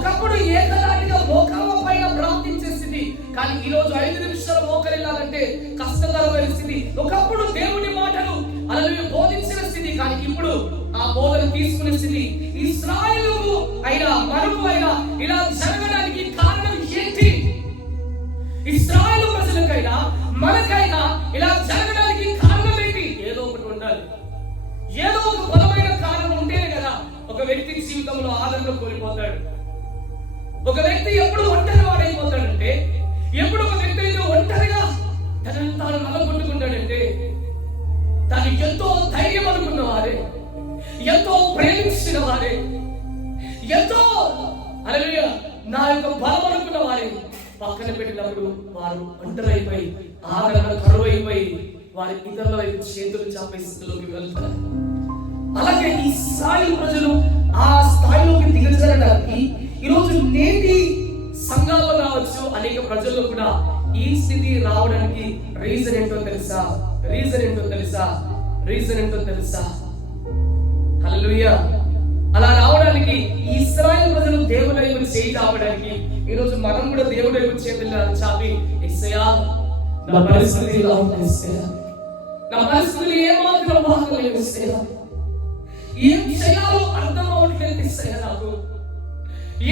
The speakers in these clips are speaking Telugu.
ఒకప్పుడు ఏకదాటిగా మోకాళ్ళ పైన ప్రార్థించే స్థితి, కానీ ఈ రోజు 5 నిమిషాలు మోకరిల్లాలంటే కష్టతరమైన స్థితి. ఒకప్పుడు దేవుని మాటలు అలలు బోధించిన స్థితి, కానీ ఇప్పుడు ఆ బోధన తీసుకునే స్థితి. ఇశ్రాయేలుకు అయినా మనకు అయినా ఇలా జరగడానికి కారణం ఏంటి? ఇశ్రాయేలు ప్రజలకైనా మనకైనా ఇలా జరగడానికి కారణం ఏంటి? ఏదో ఒకటి ఉండాలి. ఏదో ఒక బలమైన కారణం ఉంటేనే కదా ఒక వ్యక్తి జీవితంలో ఆదరణ కోల్పోతాడు. ఒక వ్యక్తి ఎప్పుడు ఒంటరి వాడైపోతాడంటే, ఎప్పుడు ఒక వ్యక్తి అయితే ఒంటరిగా తనను తాను నలగొట్టుకుంటాడంటే, తను ఎంతో ధైర్యం అనుకున్న వారే, ఎంతో ప్రేమించిన వారే, ఎంతో హల్లెలూయా నా యొక్క బలం అనుకున్న వారే పక్కన పెట్టినప్పుడు వారు ఒంటరైపోయి ఆదరణ కరువైపోయి వారి ఇతరుల వైపు చేతులు చాపే స్థితిలోకి వెళ్తారు. అలాగే ఇశ్రాయేలు ప్రజలు ఆ స్థాయిలోకి దిగజారడానికి ఈరోజు నేటి సంఘాల్లో రావచ్చు అనేక ప్రజల్లో కూడా ఈ స్థితి రావడానికి రీజన్ ఏంటో తెలుసా? హల్లెలూయా. అలా రావడానికి ఈ ఇశ్రాయేలు ప్రజలు దేవుని వైపు చేయి చాపడానికి ఈరోజు మనం కూడా దేవుడి వైపు చేతులు చాపి, యేసయ్యా నా పరిస్థితి ఇలా ఉంది యేసయ్యా, నా పరిస్థితులు ఏమాత్రం బాగోలేవు యేసయ్యా, ఏం చేయాలో అర్థం అవ్వట్లేదు యేసయ్యా, నాకు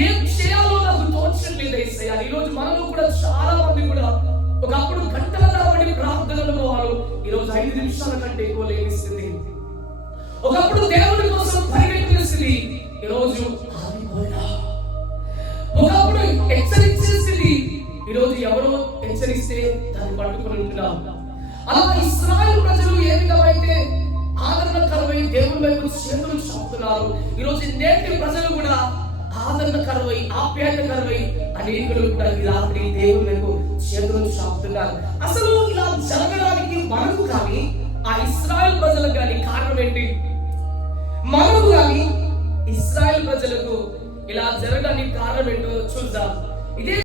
ఏం చేయాలో నాకు తోచట్లేదు యేసయ్యా. ఈరోజు మనలో కూడా చాలా మంది కూడా ఒకప్పుడు గంటల తరబడి ప్రార్థనలో వాళ్ళు ఈరోజు 5 నిమిషాల కంటే ఎక్కువ లేని స్థితి. ఒకప్పుడు దేవుడి కోసం పరిగెత్తిన స్థితి ఈరోజు ఆగిపోయినా. ఒకప్పుడు హెచ్చరించే స్థితి ఈరోజు ఎవరో హెచ్చరిస్తే దాన్ని పట్టుకుని ఉంటున్నాం. అలా ఇశ్రాయేలు ప్రజలు ఏ విధమైతే ఆదరణ కరువై దేవుని వైపు చేతులు చాపుతున్నారు, ఈరోజు నేటి ప్రజలు కూడా ఆదరణ కరువై ఆప్యాయత కరువై అనేకులు కూడా ఈ రాత్రి దేవుని వైపు చేతులు చాపుతున్నారు. అసలు ఇలా జరగడానికి మనకు కానీ ఆ ఇశ్రాయేలు ప్రజలకు కానీ కారణం ఏంటి? మనకు కానీ ఇశ్రాయేలు ప్రజలకు ఇలా జరగడానికి కారణం ఏంటో చూద్దాం. ఇదే